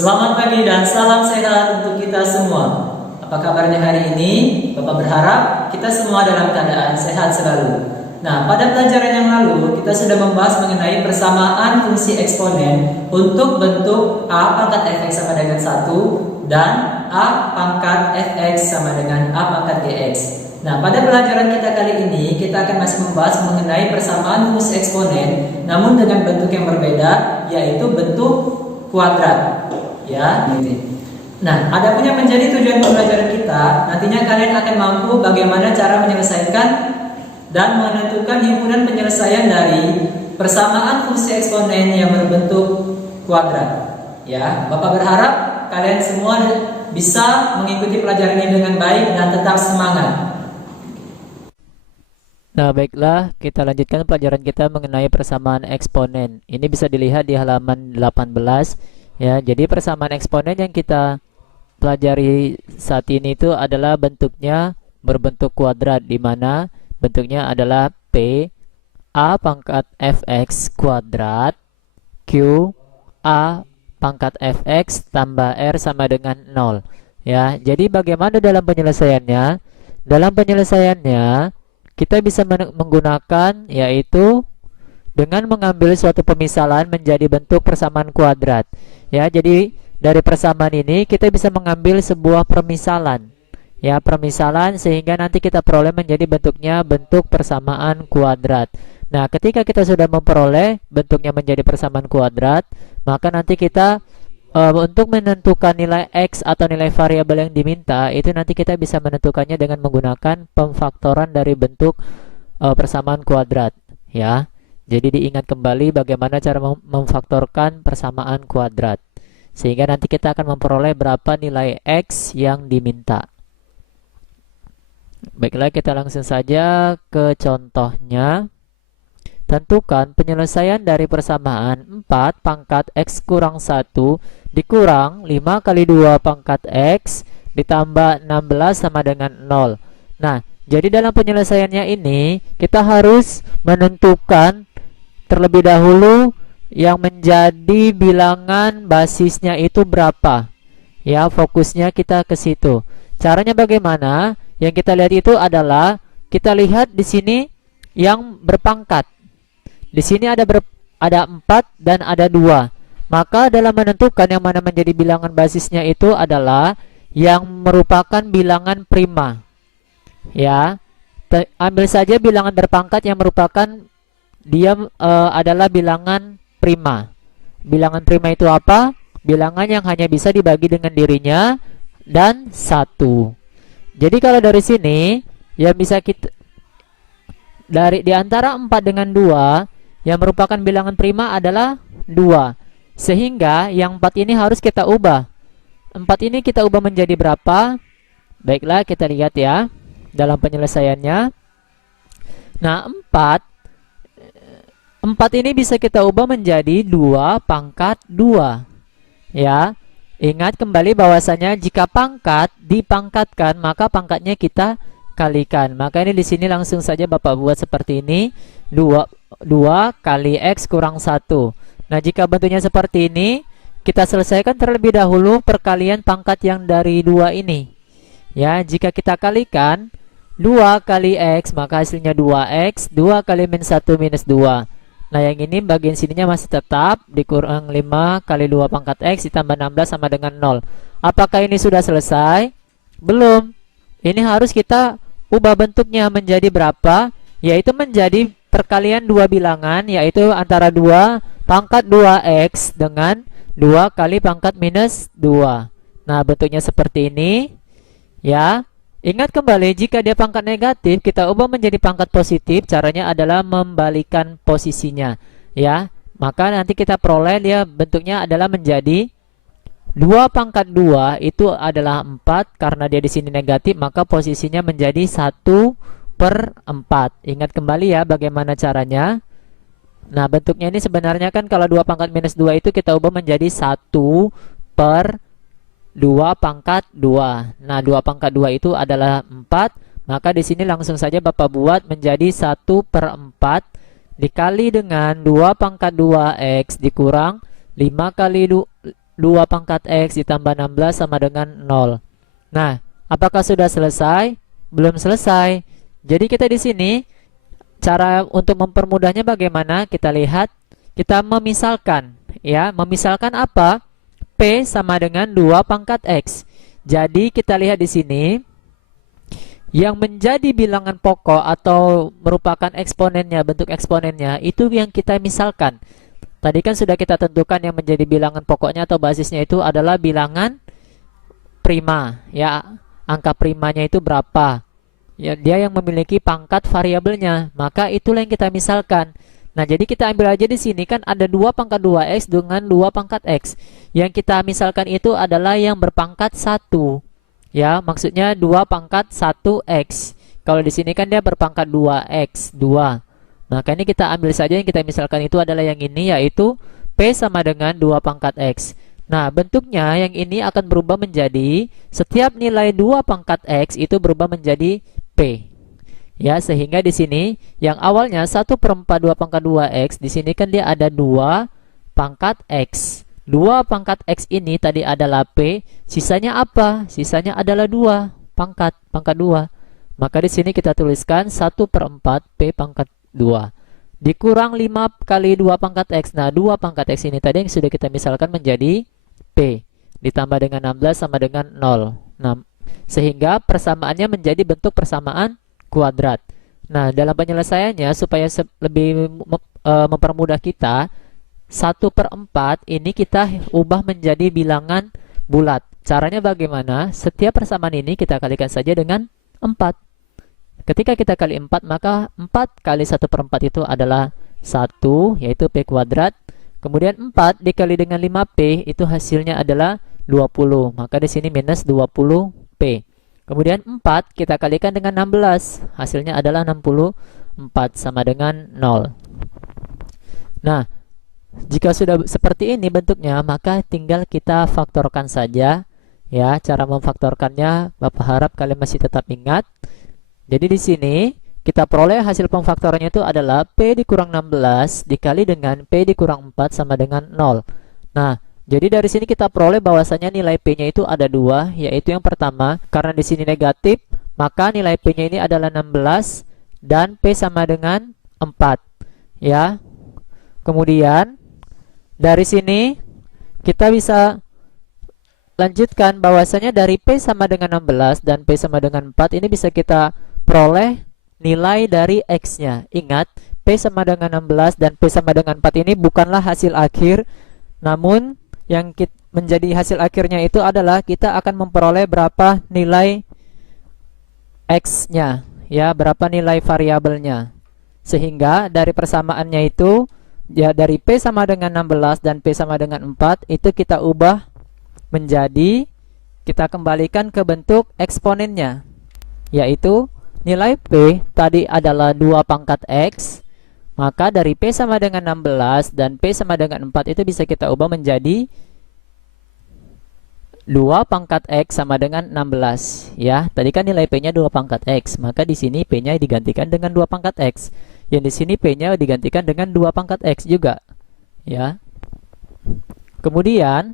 Selamat pagi dan salam sehat untuk kita semua. Apa kabarnya hari ini? Bapak berharap kita semua dalam keadaan sehat selalu. Nah, pada pelajaran yang lalu kita sudah membahas mengenai persamaan fungsi eksponen untuk bentuk A pangkat fx sama dengan 1 dan A pangkat fx sama dengan A pangkat gx. Nah, pada pelajaran kita kali ini kita akan masih membahas mengenai persamaan fungsi eksponen namun dengan bentuk yang berbeda, yaitu bentuk kuadrat. Ya, gitu. Nah, adapun yang menjadi tujuan pembelajaran kita, nantinya kalian akan mampu bagaimana cara menyelesaikan dan menentukan himpunan penyelesaian dari persamaan fungsi eksponen yang berbentuk kuadrat. Ya, Bapak berharap kalian semua bisa mengikuti pelajaran ini dengan baik dan tetap semangat. Nah, baiklah, kita lanjutkan pelajaran kita mengenai persamaan eksponen. Ini bisa dilihat di halaman 18. Ya, jadi persamaan eksponen yang kita pelajari saat ini itu adalah bentuknya berbentuk kuadrat, di mana bentuknya adalah P A pangkat fx kuadrat Q A pangkat fx tambah R sama dengan 0. Ya, jadi bagaimana dalam penyelesaiannya? Dalam penyelesaiannya kita bisa menggunakan yaitu dengan mengambil suatu pemisalan menjadi bentuk persamaan kuadrat. Ya, jadi dari persamaan ini kita bisa mengambil sebuah permisalan. Ya, permisalan sehingga nanti kita peroleh menjadi bentuknya bentuk persamaan kuadrat. Nah, ketika kita sudah memperoleh bentuknya menjadi persamaan kuadrat, maka nanti kita untuk menentukan nilai X atau nilai variabel yang diminta, itu nanti kita bisa menentukannya dengan menggunakan pemfaktoran dari bentuk persamaan kuadrat. Ya, jadi diingat kembali bagaimana cara memfaktorkan persamaan kuadrat, sehingga nanti kita akan memperoleh berapa nilai X yang diminta. Baiklah, kita langsung saja ke contohnya. Tentukan penyelesaian dari persamaan 4 pangkat X kurang 1 dikurang 5 kali 2 pangkat X ditambah 16 sama dengan 0. Nah, jadi dalam penyelesaiannya ini kita harus menentukan terlebih dahulu yang menjadi bilangan basisnya itu berapa. Ya, fokusnya kita ke situ. Caranya bagaimana? Yang kita lihat itu adalah kita lihat di sini yang berpangkat. Di sini ada 4 dan ada 2. Maka dalam menentukan yang mana menjadi bilangan basisnya itu adalah yang merupakan bilangan prima. Ya, ambil saja bilangan berpangkat yang merupakan dia adalah bilangan prima. Bilangan prima itu apa? Bilangan yang hanya bisa dibagi dengan dirinya dan 1. Jadi kalau dari sini yang bisa kita di antara 4 dengan 2 yang merupakan bilangan prima adalah 2. Sehingga yang 4 ini harus kita ubah. 4 ini kita ubah menjadi berapa? Baiklah, kita lihat ya dalam penyelesaiannya. Nah, 4 ini bisa kita ubah menjadi 2 pangkat 2. Ya, ingat kembali bahwasanya jika pangkat dipangkatkan, maka pangkatnya kita kalikan. Maka ini di sini langsung saja Bapak buat seperti ini. 2 kali X kurang 1. Nah, jika bentuknya seperti ini, kita selesaikan terlebih dahulu perkalian pangkat yang dari 2 ini. Ya, jika kita kalikan 2 kali X, maka hasilnya 2X. 2 kali min 1 minus 2. Nah, yang ini bagian sininya masih tetap dikurang 5 kali 2 pangkat X ditambah 16 sama dengan 0. Apakah ini sudah selesai? Belum. Ini harus kita ubah bentuknya menjadi berapa? Yaitu menjadi perkalian dua bilangan, yaitu antara 2 pangkat 2X dengan 2 kali pangkat minus 2. Nah, bentuknya seperti ini. Ya, ingat kembali jika dia pangkat negatif, kita ubah menjadi pangkat positif. Caranya adalah membalikan posisinya. Ya, maka nanti kita peroleh dia bentuknya adalah menjadi 2 pangkat 2 itu adalah 4. Karena dia di sini negatif, maka posisinya menjadi 1/4. Ingat kembali ya bagaimana caranya. Nah, bentuknya ini sebenarnya kan kalau 2 pangkat minus 2 itu kita ubah menjadi 1/2 pangkat 2. Nah, 2 pangkat 2 itu adalah 4. Maka di sini langsung saja Bapak buat menjadi 1/4 dikali dengan 2 pangkat 2X dikurang 5 kali 2 pangkat X ditambah 16 sama dengan 0. Nah, apakah sudah selesai? Belum selesai. Jadi kita di sini cara untuk mempermudahnya bagaimana? Kita lihat, kita memisalkan, ya. Memisalkan apa? P sama dengan 2 pangkat X. Jadi kita lihat di sini yang menjadi bilangan pokok atau merupakan eksponennya, bentuk eksponennya itu yang kita misalkan. Tadi kan sudah kita tentukan yang menjadi bilangan pokoknya atau basisnya itu adalah bilangan prima, ya. Angka primanya itu berapa? Ya, dia yang memiliki pangkat variabelnya, maka itulah yang kita misalkan. Nah, jadi kita ambil aja di sini kan ada 2 pangkat 2x dengan 2 pangkat x. Yang kita misalkan itu adalah yang berpangkat 1. Ya, maksudnya 2 pangkat 1x. Kalau di sini kan dia berpangkat 2x, 2. Maka ini kita ambil saja yang kita misalkan itu adalah yang ini, yaitu P sama dengan 2 pangkat x. Nah, bentuknya yang ini akan berubah menjadi setiap nilai 2 pangkat x itu berubah menjadi P. Ya, sehingga di sini yang awalnya 1/4 2 pangkat 2x, di sini kan dia ada 2 pangkat x. 2 pangkat x ini tadi adalah P, sisanya apa? Sisanya adalah 2 pangkat 2. Maka di sini kita tuliskan 1/4 P pangkat 2 dikurang 5 kali 2 pangkat x. Nah, 2 pangkat x ini tadi yang sudah kita misalkan menjadi P ditambah dengan 16 sama dengan 0. Nah, sehingga persamaannya menjadi bentuk persamaan kuadrat. Nah, dalam penyelesaiannya supaya lebih mempermudah kita, 1/4 ini kita ubah menjadi bilangan bulat. Caranya bagaimana? Setiap persamaan ini kita kalikan saja dengan 4. Ketika kita kali 4, maka 4 kali 1/4 itu adalah 1, yaitu P kuadrat. Kemudian 4 dikali dengan 5P itu hasilnya adalah 20. Maka di sini minus 20P. Kemudian 4 kita kalikan dengan 16, hasilnya adalah 64 sama dengan 0. Nah, jika sudah seperti ini bentuknya, maka tinggal kita faktorkan saja. Ya, cara memfaktorkannya Bapak harap kalian masih tetap ingat. Jadi di sini kita peroleh hasil pemfaktorannya itu adalah P dikurang 16 dikali dengan P dikurang 4 sama dengan 0. Nah, jadi dari sini kita peroleh bahwasanya nilai P-nya itu ada 2, yaitu yang pertama, karena di sini negatif, maka nilai P-nya ini adalah 16 dan P sama dengan 4. Ya. Kemudian dari sini kita bisa lanjutkan bahwasanya dari P sama dengan 16 dan P sama dengan 4 ini bisa kita peroleh nilai dari X-nya. Ingat, P sama dengan 16 dan P sama dengan 4 ini bukanlah hasil akhir, namun yang menjadi hasil akhirnya itu adalah kita akan memperoleh berapa nilai X-nya, ya, berapa nilai variabelnya. Sehingga dari persamaannya itu, ya, dari P sama dengan 16 dan P sama dengan 4 itu kita ubah menjadi, kita kembalikan ke bentuk eksponennya, yaitu nilai P tadi adalah 2 pangkat X, maka dari P sama dengan 16 dan P sama dengan 4 itu bisa kita ubah menjadi 2 pangkat X sama dengan 16. Ya, tadi kan nilai P-nya 2 pangkat X, maka di sini P-nya digantikan dengan 2 pangkat X. Yang di sini P-nya digantikan dengan 2 pangkat X juga. Ya. Kemudian,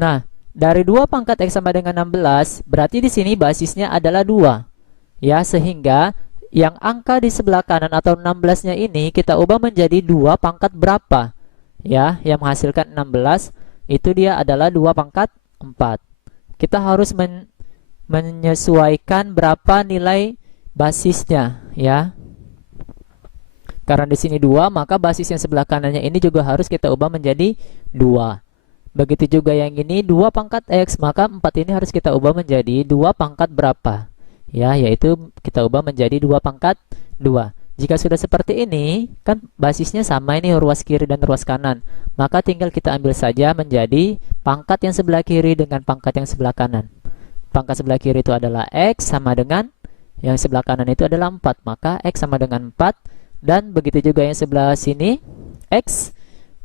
nah, dari 2 pangkat X sama dengan 16, berarti di sini basisnya adalah 2. Ya, sehingga yang angka di sebelah kanan atau 16-nya ini kita ubah menjadi 2 pangkat berapa? Ya, yang menghasilkan 16 itu dia adalah 2 pangkat 4. Kita harus menyesuaikan berapa nilai basisnya, ya. Karena di sini 2, maka basis yang sebelah kanannya ini juga harus kita ubah menjadi 2. Begitu juga yang ini 2 pangkat X, maka 4 ini harus kita ubah menjadi 2 pangkat berapa? Ya, yaitu kita ubah menjadi 2 pangkat 2. Jika sudah seperti ini, kan basisnya sama ini ruas kiri dan ruas kanan. Maka tinggal kita ambil saja menjadi pangkat yang sebelah kiri dengan pangkat yang sebelah kanan. Pangkat sebelah kiri itu adalah X sama dengan, yang sebelah kanan itu adalah 4. Maka X sama dengan 4. Dan begitu juga yang sebelah sini, X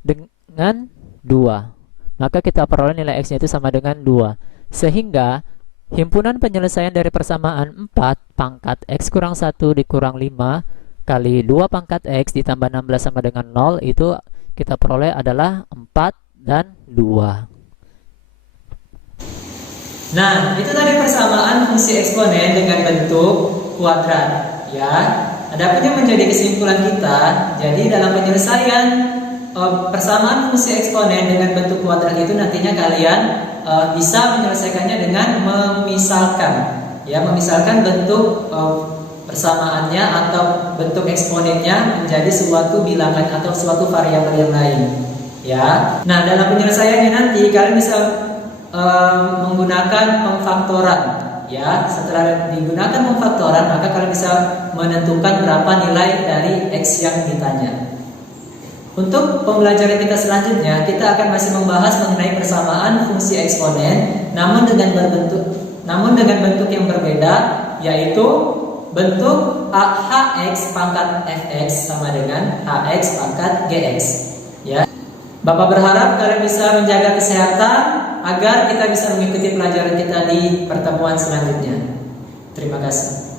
dengan 2. Maka kita peroleh nilai X-nya itu sama dengan 2. Sehingga himpunan penyelesaian dari persamaan 4 pangkat X kurang 1 dikurang 5 kali 2 pangkat X ditambah 16 sama dengan 0 itu kita peroleh adalah 4 dan 2. Nah, itu tadi persamaan fungsi eksponen dengan bentuk kuadrat, ya. Adapun yang menjadi kesimpulan kita, jadi dalam penyelesaian persamaan fungsi eksponen dengan bentuk kuadrat itu nantinya kalian bisa menyelesaikannya dengan memisalkan, ya, memisalkan bentuk persamaannya atau bentuk eksponennya menjadi suatu bilangan atau suatu variabel yang lain, ya. Nah, dalam penyelesaiannya nanti kalian bisa menggunakan pemfaktoran, ya. Setelah digunakan pemfaktoran, maka kalian bisa menentukan berapa nilai dari X yang ditanya. Untuk pembelajaran kita selanjutnya, kita akan masih membahas mengenai persamaan fungsi eksponen, namun dengan bentuk yang berbeda, yaitu bentuk Hx pangkat Fx sama dengan Hx pangkat Gx, ya. Bapak berharap kalian bisa menjaga kesehatan agar kita bisa mengikuti pelajaran kita di pertemuan selanjutnya. Terima kasih.